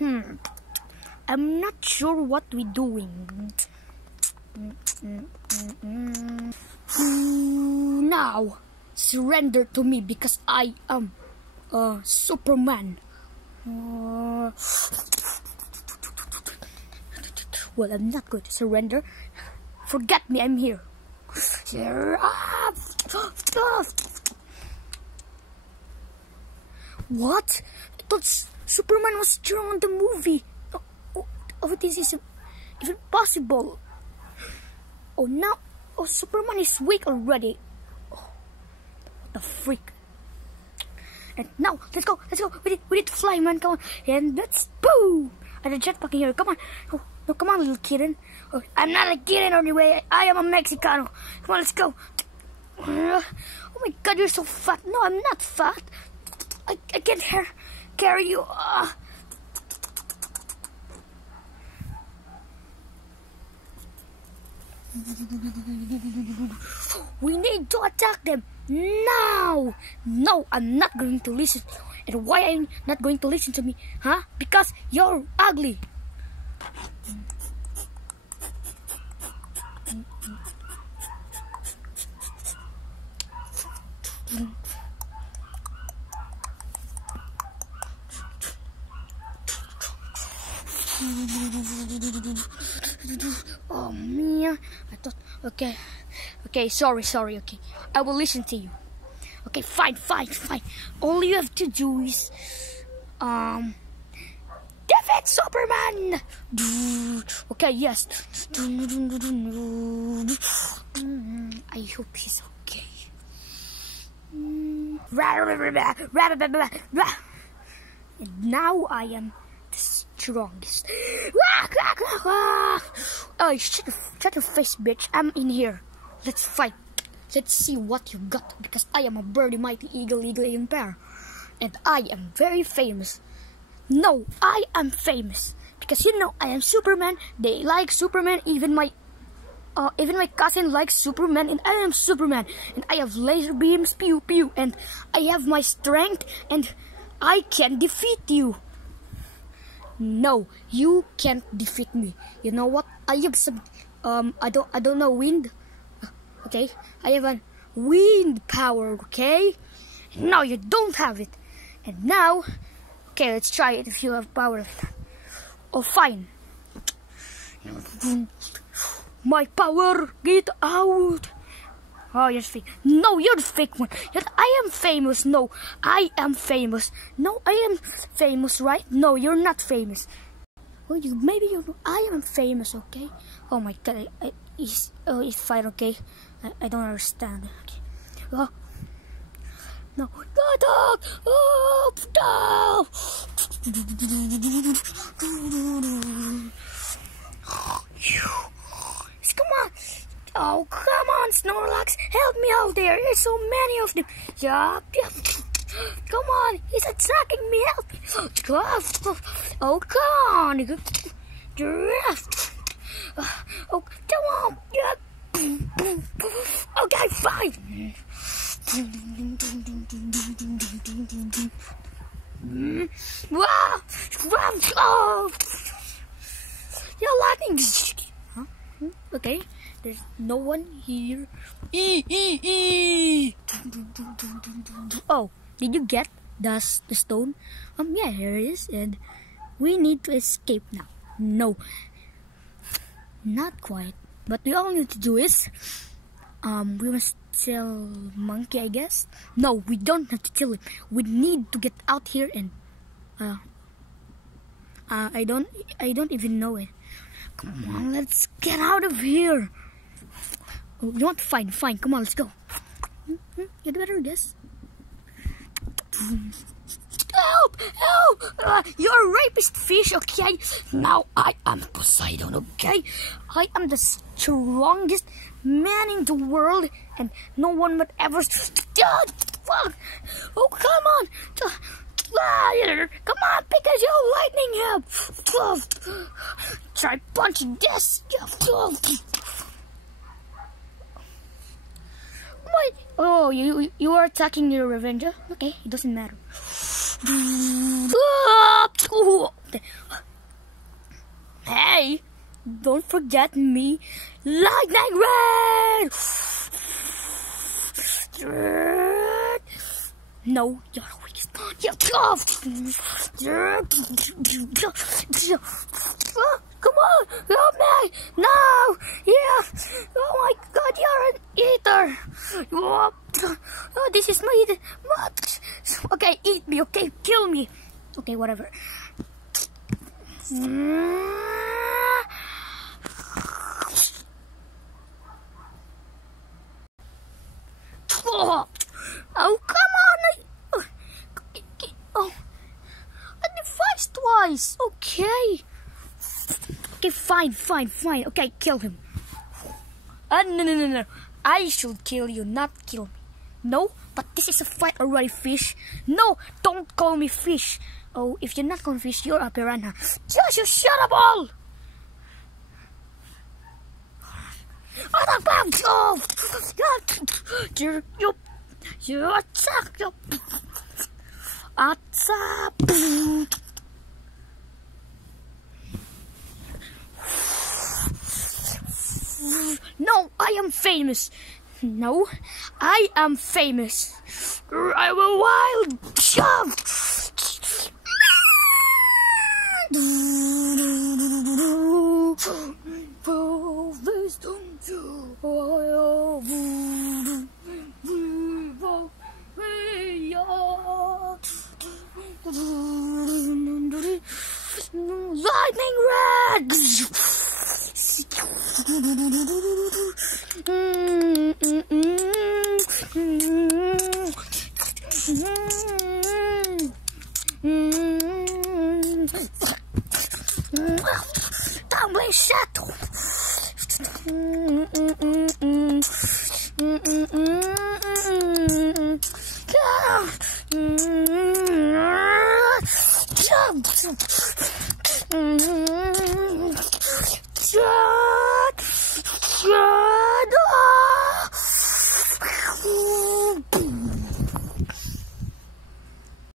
I'm not sure what we're doing. Now, surrender to me because I am Superman. Well, I'm not going to surrender. Forget me, I'm here. What? I thought Superman was strong in the movie. Oh, this is even possible. Oh, now, Superman is weak already. Oh, what the freak. And now, let's go. We need to fly, man, come on. And let's, boom. And the jetpack in here, come on. Oh, no, come on, little kitten. Oh, I'm not a kitten anyway. I am a Mexicano. Come on, let's go. Oh my God, you're so fat. No, I'm not fat. I can't carry you. We need to attack them now. No, I'm not going to listen. And why are you not going to listen to me? Huh? Because you're ugly. Oh man, I thought, okay, sorry, okay, I will listen to you. Okay, fine. All you have to do is, defeat Superman. Okay, yes. I hope he's okay. And now I am the strongest. Oh, shut your face, bitch. I'm in here. Let's fight. Let's see what you got, because I am a birdie mighty eagle empire. And I am very famous. No, I am famous. Because you know I am Superman. They like Superman. Even my cousin likes Superman, and I am Superman. And I have laser beams, pew pew, and I have my strength, and I can defeat you. No, you can't defeat me. You know what? I have some I don't know, wind. Okay, I have a wind power. Okay, no, you don't have it. And now, okay, let's try it if you have power. Oh, fine. My power, get out. Oh, you're fake. No, you're the fake one. I am famous. No, I am famous. No, I am famous, right? No, you're not famous. Well, maybe you. I am famous, okay? Oh my God, it's fine, okay? I don't understand. Okay. Oh. No, dog. Oh, no. Come on. Oh, come on, Snorlax. Help me out there. There's so many of them. Yeah. Come on. He's attacking me. Help me. Oh, come on. Oh, come on. Okay, fine. Wow. Oh. You're lightning. Huh? Okay. There's no one here. Oh, did you get the stone? Yeah, here it is, and we need to escape now. No, not quite. But we all need to do is, we must kill monkey, I guess. No, we don't have to kill him. We need to get out here, and I don't even know it. Come on, let's get out of here. Oh, you want to find? Fine. Come on, let's go. You'd better guess. Help! You're a rapist fish, okay? Now I am Poseidon, okay? I am the strongest man in the world, and no one would ever. Oh, come on! Come on, because you're lightning him. Try punching this. What? Oh, you are attacking your Revenger? Okay, it doesn't matter. don't forget me. Lightning red. No, you're weak. You're tough. Come on, help me! No! Yeah! Oh my God, you're an eater! Oh, this is my... Okay, eat me, okay? Kill me! Okay, whatever. Oh, come on! Oh, I devised twice! Okay! Okay, fine. Okay, kill him. No. I should kill you, not kill me. No, but this is a fight already, fish. No, don't call me fish. Oh, if you're not calling fish, you're a piranha. Just you shut up all! No, I am famous. No, I am famous. I will wild shove. Lightning red. Tumbling shadow. Jump.